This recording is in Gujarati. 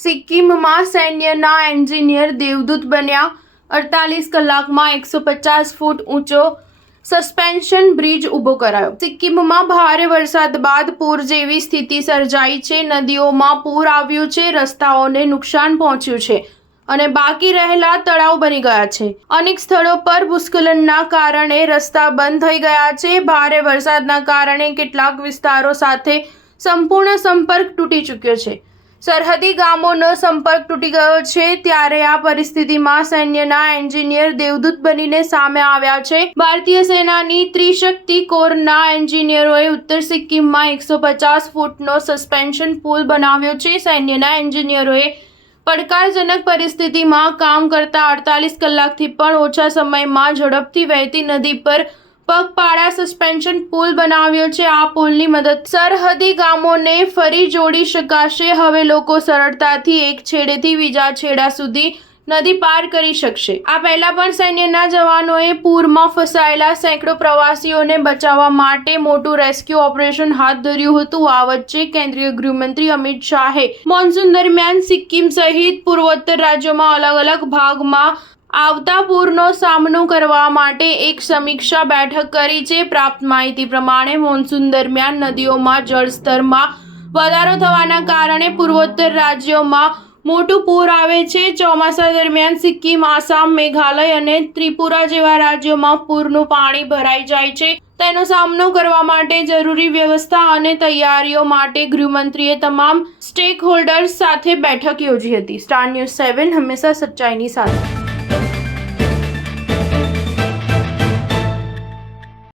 સિક્કિમમાં સૈન્યના એન્જિનિયર દેવદૂત બન્યા। 48 કલાકમાં 150 ફૂટ ઊંચો સસ્પેન્શન બ્રિજ ઊભો કરાયો। સિક્કિમમાં ભારે વરસાદ બાદ પૂર જેવી સ્થિતિ સર્જાઈ છે। નદીઓમાં પૂર આવ્યું છે, રસ્તાઓને નુકસાન પહોંચ્યું છે અને બાકી રહેલા તળાવ બની ગયા છે। અનેક સ્થળો પર ભૂસ્ખલનના કારણે રસ્તા બંધ થઈ ગયા છે। ભારે વરસાદના કારણે કેટલાક વિસ્તારો સાથે સંપૂર્ણ સંપર્ક તૂટી ચૂક્યો છે। સરહદી ગામોનો સંપર્ક તૂટી ગયો છે। ત્યારે આ પરિસ્થિતિમાં સૈન્યના એન્જિનિયર દેવદૂત બનીને સામે આવ્યા છે। ભારતીય સેનાની ત્રિશક્તિ કોરના એન્જિનિયરોએ ઉત્તર સિક્કિમમાં 150 ફૂટનો સસ્પેન્શન પુલ બનાવ્યો છે। સૈન્યના એન્જિનિયરોએ પડકારજનક પરિસ્થિતિમાં કામ કરતા 48 કલાકથી પણ ઓછા સમયમાં ઝડપથી વહેતી નદી પર પગપાળા સસ્પેન્શન પુલ બનાવ્યો છે। આ પુલની મદદથી સરહદી ગામોને ફરી જોડી શકાશે। હવે લોકો સરળતાથી એક છેડેથી બીજા છેડા સુધી નદી પાર કરી શકશે। આ પહેલા પણ સૈન્યના જવાનોએ પૂરમાં ફસાયેલા સેંકડો પ્રવાસીઓને બચાવવા માટે મોટું રેસ્ક્યુ ઓપરેશન હાથ ધર્યું હતું। આ વચ્ચે કેન્દ્રીય ગૃહમંત્રી અમિત શાહે મોન્સૂન દરમિયાન સિક્કિમ સહિત પૂર્વોત્તર રાજ્યોમાં અલગ અલગ ભાગમાં આવતા પૂરનો સામનો કરવા માટે એક સમીક્ષા બેઠક કરી છે। પ્રાપ્ત માહિતી પ્રમાણે મોન્સૂન દરમિયાન નદીઓમાં જળસ્તરમાં વધારો થવાના કારણે પૂર્વોત્તર રાજ્યોમાં મોટું પૂર આવે છે। ચોમાસા દરમિયાન સિક્કિમ, આસામ, મેઘાલય અને ત્રિપુરા જેવા રાજ્યોમાં પૂરનું પાણી ભરાઈ જાય છે। તેનો સામનો કરવા માટે જરૂરી વ્યવસ્થા અને તૈયારીઓ માટે ગૃહમંત્રીએ તમામ સ્ટેક હોલ્ડર્સ સાથે બેઠક યોજી હતી। સ્ટાર ન્યૂઝ 7 હંમેશા સચ્ચાઈની સાથે।